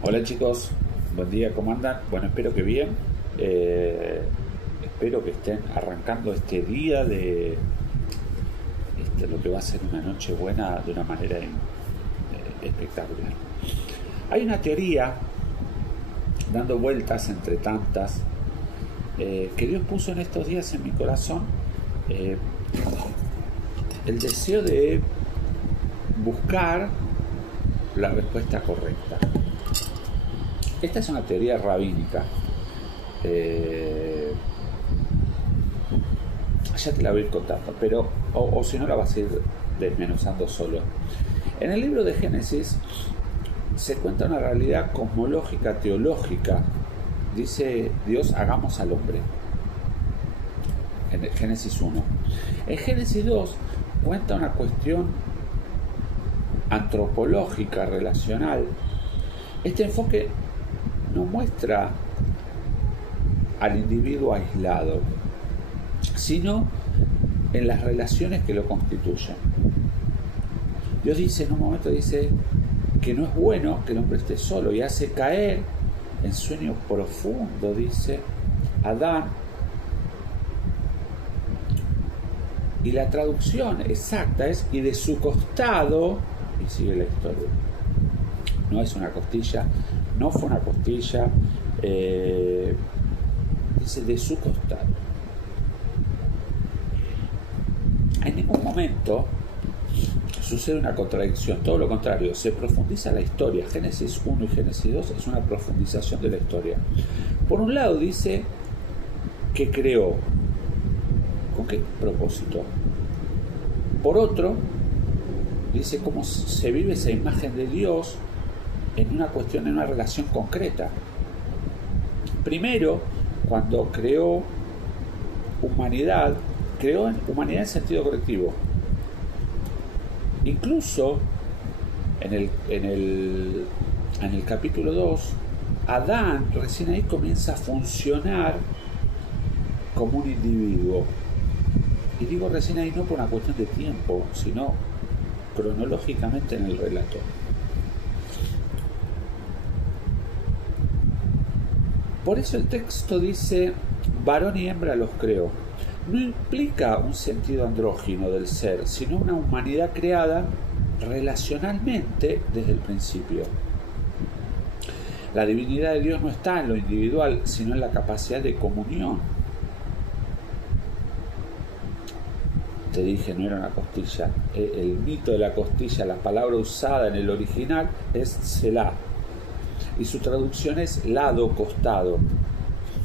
Hola chicos, buen día, ¿cómo andan? Bueno, espero que bien. Espero que estén arrancando este día de lo que va a ser una noche buena de una manera espectacular. Hay una teoría dando vueltas entre tantas que Dios puso en estos días en mi corazón, eh, el deseo de buscar la respuesta correcta. Esta es una teoría rabínica. Ya te la voy a ir contando, pero o si no la vas a ir desmenuzando solo. En el libro de Génesis se cuenta una realidad cosmológica, teológica. Dice Dios, hagamos al hombre. En Génesis 1. En Génesis 2 cuenta una cuestión antropológica, relacional. Este enfoque no muestra al individuo aislado, sino en las relaciones que lo constituyen. Dios dice, en un momento dice que no es bueno que el hombre esté solo y hace caer en sueño profundo, dice Adán. Y la traducción exacta es, y de su costado, y sigue la historia. No es una costilla, no fue una costilla, dice de su costado. En ningún momento sucede una contradicción, todo lo contrario, se profundiza la historia. Génesis 1 y Génesis 2 es una profundización de la historia. Por un lado dice que creó, ¿con qué propósito? Por otro, dice cómo se vive esa imagen de Dios en una cuestión, en una relación concreta. Primero, cuando creó humanidad en sentido colectivo. Incluso en el capítulo 2, Adán recién ahí comienza a funcionar como un individuo. Y digo recién ahí no por una cuestión de tiempo, sino cronológicamente en el relato. Por eso el texto dice, varón y hembra los creó. No implica un sentido andrógino del ser, sino una humanidad creada relacionalmente desde el principio. La divinidad de Dios no está en lo individual, sino en la capacidad de comunión. Te dije, no era una costilla. El mito de la costilla, la palabra usada en el original es Selah. Y su traducción es lado, costado.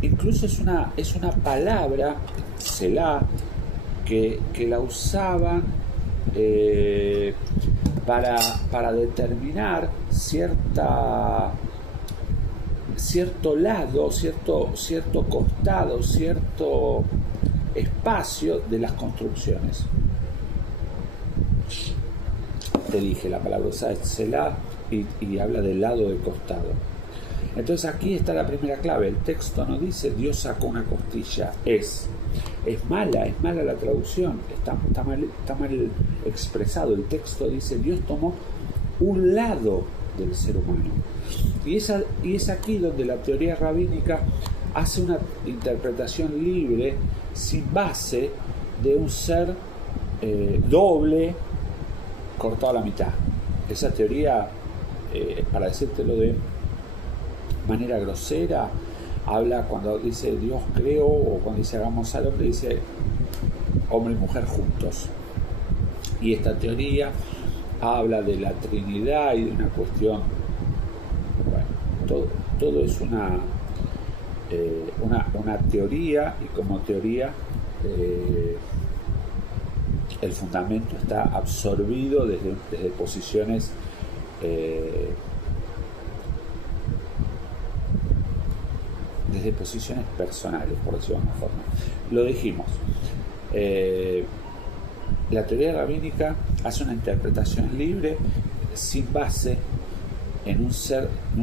Incluso es una palabra, Selah, que la usaban para determinar cierto lado, cierto costado, cierto espacio de las construcciones. Te dije, la palabra usada es Selah y habla del lado, del costado. Entonces aquí está la primera clave. El texto no dice Dios sacó una costilla, es mala la traducción, está mal expresado. El texto dice Dios tomó un lado del ser humano. Y es aquí donde la teoría rabínica hace una interpretación libre, sin base, de un ser doble cortado a la mitad. Esa teoría, para decírtelo de manera grosera, habla cuando dice Dios creó, o cuando dice hagamos al hombre, dice hombre y mujer juntos. Y esta teoría habla de la Trinidad y de una cuestión, bueno, todo es una teoría, y como teoría el fundamento está absorbido desde posiciones personales, por decirlo de alguna forma. Lo dijimos, la teoría rabínica hace una interpretación libre, sin base en un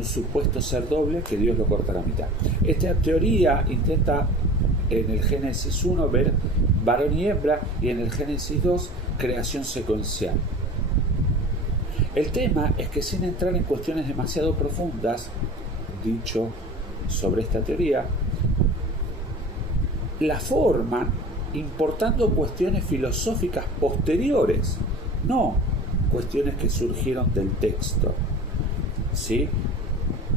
supuesto ser doble que Dios lo corta a la mitad. Esta teoría intenta en el Génesis 1 ver varón y hembra, y en el Génesis 2 creación secuencial. El tema es que sin entrar en cuestiones demasiado profundas, dicho sobre esta teoría, la forman importando cuestiones filosóficas posteriores, no cuestiones que surgieron del texto. ¿Sí?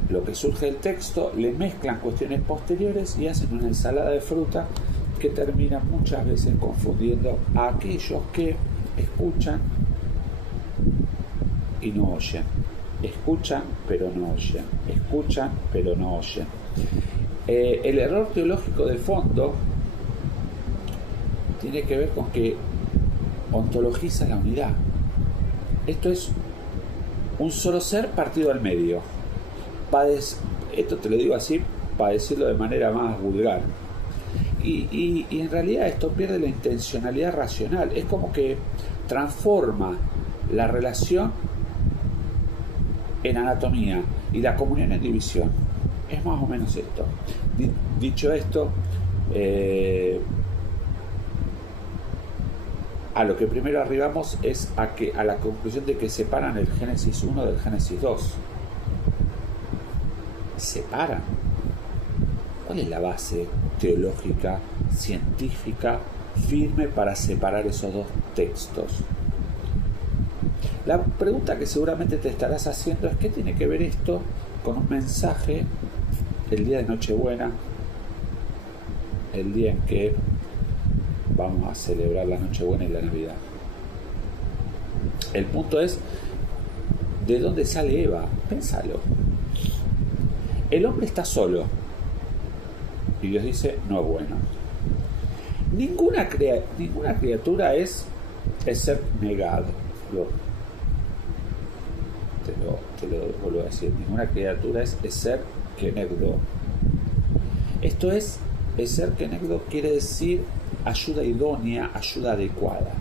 Lo que surge del texto le mezclan cuestiones posteriores y hacen una ensalada de fruta que termina muchas veces confundiendo a aquellos que escuchan y no oyen. Escuchan pero no oyen. Escuchan pero no oyen. El error teológico de fondo tiene que ver con que ontologiza la unidad. Esto es un solo ser partido al medio. Esto te lo digo así para decirlo de manera más vulgar. Y en realidad esto pierde la intencionalidad racional. Es como que transforma la relación en anatomía y la comunión en división. Es más o menos esto. Dicho esto, a lo que primero arribamos es a la conclusión de que separan el Génesis 1 del Génesis 2. Separan. ¿Cuál es la base teológica, científica, firme para separar esos dos textos? La pregunta que seguramente te estarás haciendo es: ¿qué tiene que ver esto con un mensaje el día de Nochebuena, el día en que vamos a celebrar la Nochebuena y la Navidad? El punto es: ¿de dónde sale Eva? Pénsalo. El hombre está solo y Dios dice: no es bueno. Ninguna criatura es ser negado. Te lo vuelvo a decir: ninguna criatura es ser kenegdo. Esto es ser kenegdo quiere decir ayuda idónea, ayuda adecuada.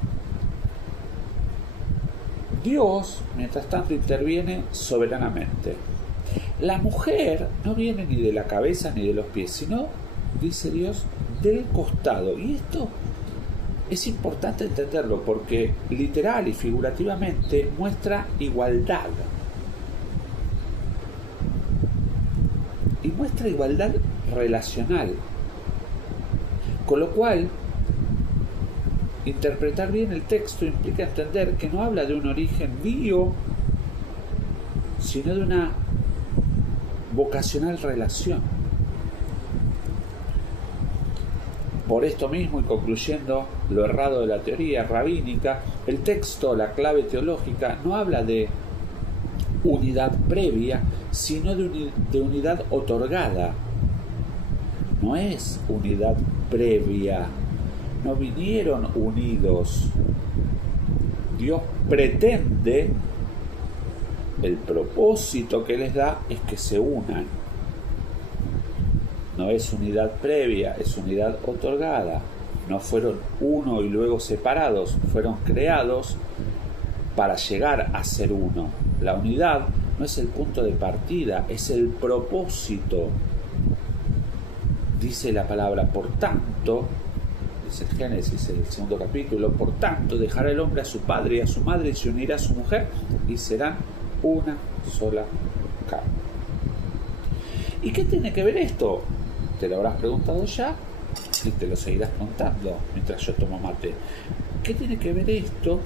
Dios, mientras tanto, interviene soberanamente. La mujer no viene ni de la cabeza ni de los pies, sino, dice Dios, del costado. Y esto es importante entenderlo porque literal y figurativamente muestra igualdad. Y muestra igualdad relacional. Con lo cual, interpretar bien el texto implica entender que no habla de un origen bio, sino de una vocacional relación. Por esto mismo, y concluyendo lo errado de la teoría rabínica, el texto, la clave teológica, no habla de unidad previa, sino de unidad otorgada. No es unidad previa. No vinieron unidos. Dios pretende, el propósito que les da es que se unan. No es unidad previa, es unidad otorgada. No fueron uno y luego separados, fueron creados para llegar a ser uno. La unidad no es el punto de partida, es el propósito. Dice la palabra: por tanto, dice el Génesis, el 2 capítulo, por tanto dejará el hombre a su padre y a su madre y se unirá a su mujer y serán una sola carne. ¿Y qué tiene que ver esto? Te lo habrás preguntado ya y te lo seguirás preguntando mientras yo tomo mate. ¿Qué tiene que ver esto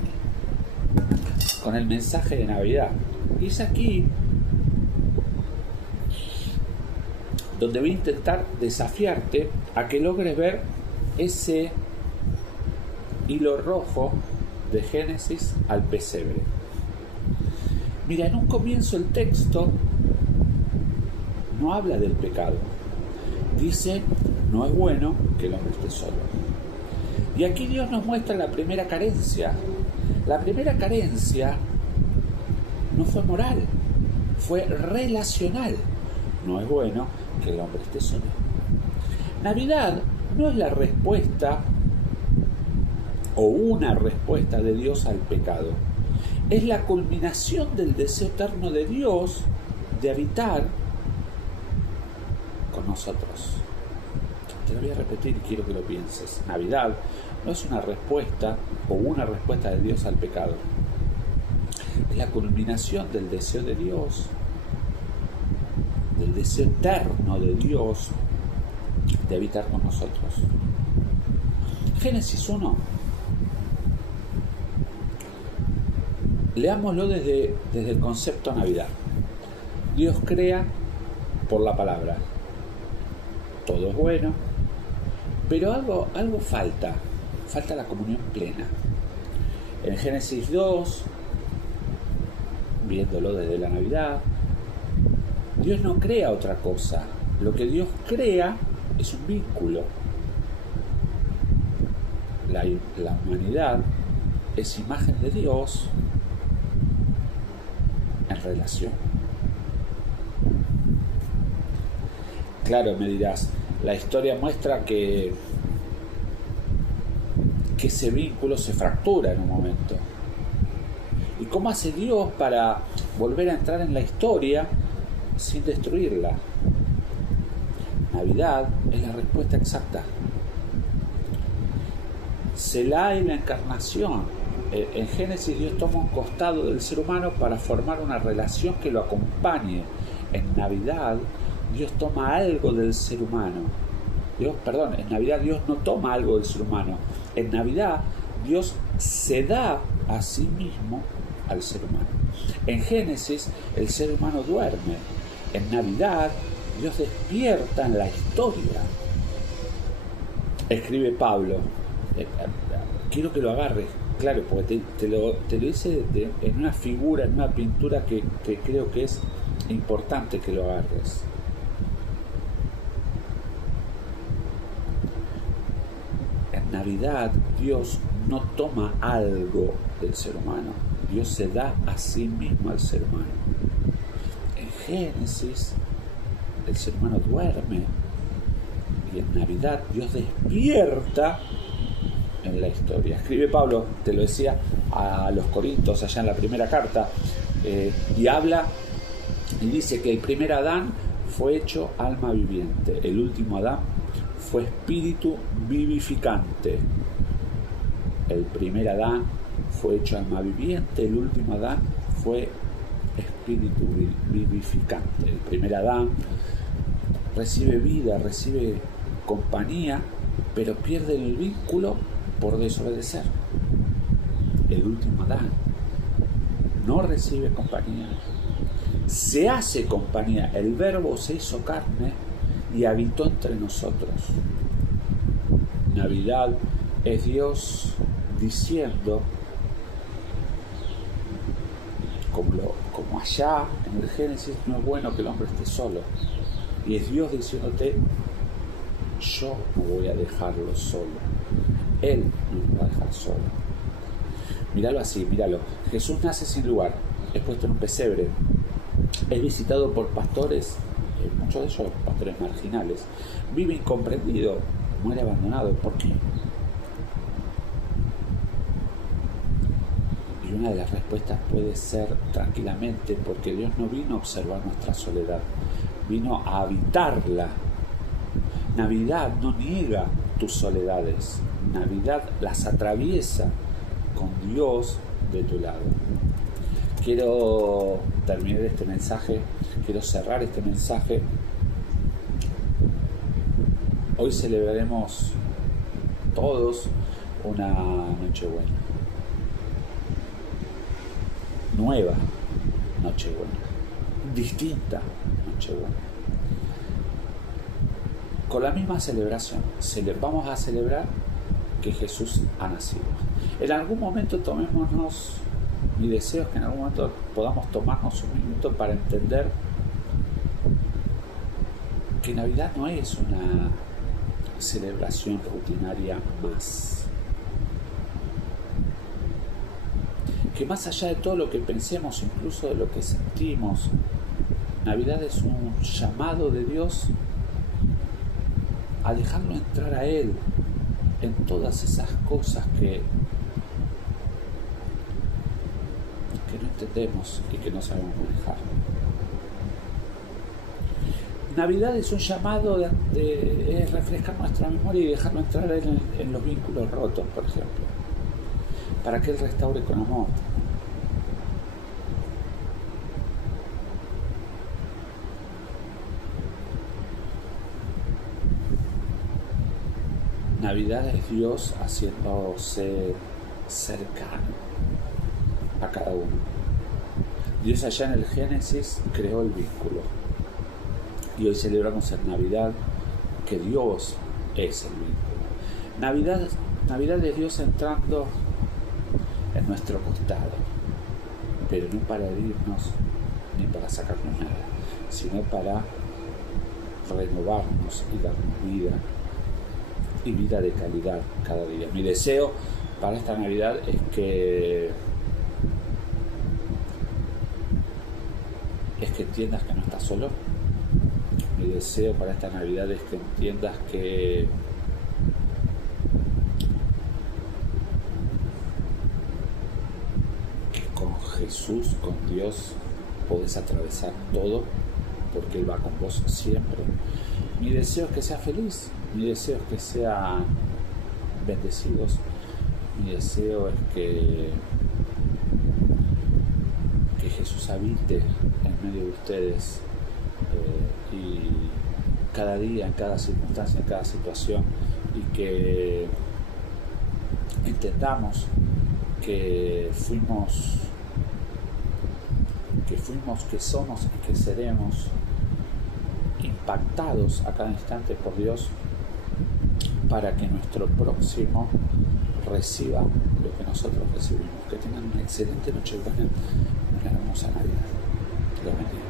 con el mensaje de Navidad? Y es aquí donde voy a intentar desafiarte a que logres ver ese hilo rojo de Génesis al pesebre. Mira, en un comienzo el texto no habla del pecado. Dice: no es bueno que el hombre esté solo. Y aquí Dios nos muestra la primera carencia. La primera carencia no fue moral, fue relacional. No es bueno que el hombre esté solo. Navidad no es la respuesta o una respuesta de Dios al pecado. Es la culminación del deseo eterno de Dios de habitar con nosotros. Te lo voy a repetir y quiero que lo pienses. Navidad no es una respuesta o una respuesta de Dios al pecado. es la culminación del deseo de Dios, del deseo eterno de Dios de habitar con nosotros. Génesis 1. Leámoslo desde el concepto Navidad. Dios crea por la palabra. Todo es bueno, pero algo falta la comunión plena. En Génesis 2, viéndolo desde la Navidad, Dios no crea otra cosa. Lo que Dios crea es un vínculo. La humanidad es imagen de Dios en relación. Claro, me dirás, la historia muestra que ese vínculo se fractura en un momento. ¿Y cómo hace Dios para volver a entrar en la historia sin destruirla? Navidad es la respuesta exacta. Selah es la encarnación. En Génesis Dios toma un costado del ser humano para formar una relación que lo acompañe. En Navidad Dios toma algo del ser humano. En Navidad Dios no toma algo del ser humano. En Navidad Dios se da a sí mismo al ser humano. En Génesis el ser humano duerme. En Navidad Dios despierta en la historia. Escribe Pablo. Quiero que lo agarres, claro, porque te lo hice en una figura, en una pintura que creo que es importante que lo agarres. En Navidad Dios no toma algo del ser humano, Dios se da a sí mismo al ser humano. En Génesis el ser humano duerme y en Navidad Dios despierta en la historia. Escribe Pablo, te lo decía, a los Corintios allá en la primera carta, y habla y dice que el primer Adán fue hecho alma viviente, el último Adán fue espíritu vivificante. El primer Adán fue hecho alma viviente, el último Adán fue espíritu vivificante. El primer Adán recibe vida, recibe compañía, pero pierde el vínculo por desobedecer. El último Adán no recibe compañía, se hace compañía. El Verbo se hizo carne y habitó entre nosotros. Navidad es Dios diciendo, como allá en el Génesis, no es bueno que el hombre esté solo, y es Dios diciéndote, yo no voy a dejarlo solo, Él no nos va a dejar solo. Míralo así, míralo. Jesús nace sin lugar, es puesto en un pesebre, es visitado por pastores, muchos de ellos pastores marginales, vive incomprendido, muere abandonado. ¿Por qué? Y una de las respuestas puede ser tranquilamente porque Dios no vino a observar nuestra soledad, vino a habitarla. Navidad no niega tus soledades, Navidad las atraviesa con Dios de tu lado. Quiero terminar este mensaje, quiero cerrar este mensaje. Hoy celebraremos todos una Nochebuena, nueva Nochebuena, distinta Nochebuena, con la misma celebración. Vamos a celebrar que Jesús ha nacido. En algún momento tomémonos, mi deseo es que en algún momento podamos tomarnos un minuto para entender que Navidad no es una celebración rutinaria más. Que más allá de todo lo que pensemos, incluso de lo que sentimos, Navidad es un llamado de Dios a dejarlo entrar a Él en todas esas cosas que no entendemos y que no sabemos manejar. Navidad es un llamado de refrescar nuestra memoria y dejarlo entrar en los vínculos rotos, por ejemplo, para que Él restaure con amor. Navidad es Dios haciéndose cercano a cada uno. Dios allá en el Génesis creó el vínculo. Y hoy celebramos en Navidad que Dios es el vínculo. Navidad es Dios entrando en nuestro costado, pero no para herirnos ni para sacarnos nada, sino para renovarnos y darnos vida, y vida de calidad cada día. Mi deseo para esta Navidad es que entiendas que no estás solo. Mi deseo para esta Navidad es que entiendas que con Jesús, con Dios, podés atravesar todo, porque Él va con vos siempre. Mi deseo es que seas feliz, mi deseo es que sean bendecidos, mi deseo es que Jesús habite en medio de ustedes, y cada día, en cada circunstancia, en cada situación, y que entendamos que fuimos, que somos y que seremos impactados a cada instante por Dios, para que nuestro próximo reciba lo que nosotros recibimos. Que tengan una excelente noche buena, una hermosa Navidad. Dios bendiga.